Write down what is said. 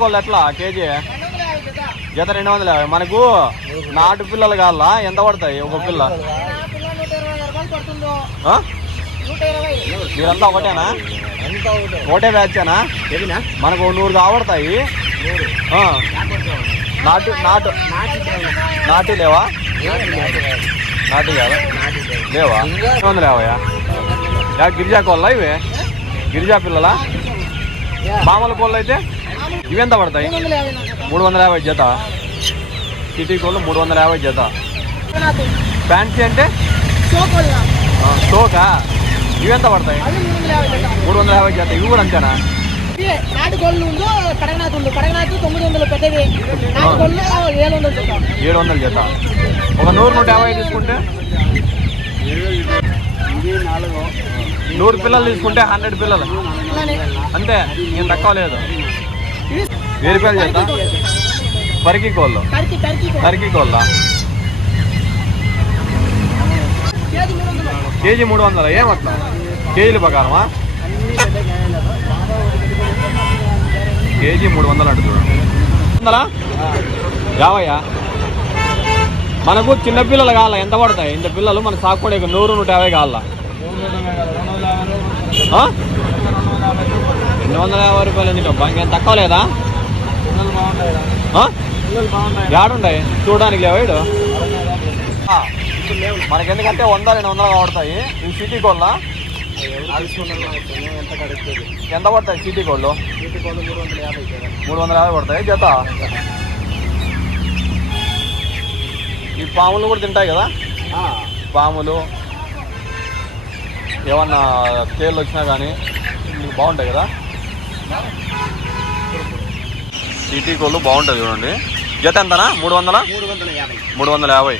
కోళ్ళు ఎట్లా కేజీ? జత 250. మనకు నాటు పిల్లలు కావాలా? ఎంత పడతాయి ఒక పిల్ల? మీరంతా ఒకటేనా? ఒకటే బ్యాచేనా? మనకు 100 కావడతాయి. నాటు నాటు నాటు లేవా? నాటు కాదా? లేవా? 250. గిరిజా కోళ్ళ ఇవి? గిరిజా పిల్లలా? మామూలు కోళ్ళు అయితే ఇవి ఎంత పడతాయి? 350 జత. సిటీ కోళ్ళు 350 జత. ఫ్యాన్సీ అంటే షోకా? ఇవి ఎంత పడతాయి? 350 జత. ఇవి కూడా అంతేనా? 700 జత. ఒక 100-150 తీసుకుంటే 100 పిల్లలు తీసుకుంటే 100 పిల్లలు అంతే, నేను తక్కువ లేదు. 1000 రూపాయలు జత. పరికి కోళ్ళు, టర్కీ కోళ్ళ కేజీ 300. ఏమట్లా కేజీల ప్రకారమా? కేజీ 300 అంటు చూడండి. 150. మనకు చిన్న పిల్లలు కావాలా? ఎంత పడతాయి ఇంత పిల్లలు? మనకు సాగుపడే 100-150 కావాలా? 250 రూపాయలు ఎందుకు? ఇంకేం తక్కువ లేదా? ఏడుంటాయి చూడడానికి లేవా? ఇడు మనకి ఎందుకంటే 100-200 పడతాయి. ఇవి సిటీ కోళ్ళ ఎంత పడతాయి? సిటీ కోళ్ళు 350 పడతాయి జత. ఈ పాములు కూడా తింటాయి కదా? పాములు ఏమన్నా తేళ్ళు వచ్చినా కానీ బాగుంటాయి కదా? సిటీ కోళ్ళు బాగుంటుంది చూడండి. జత ఎంతనా? 300? 350.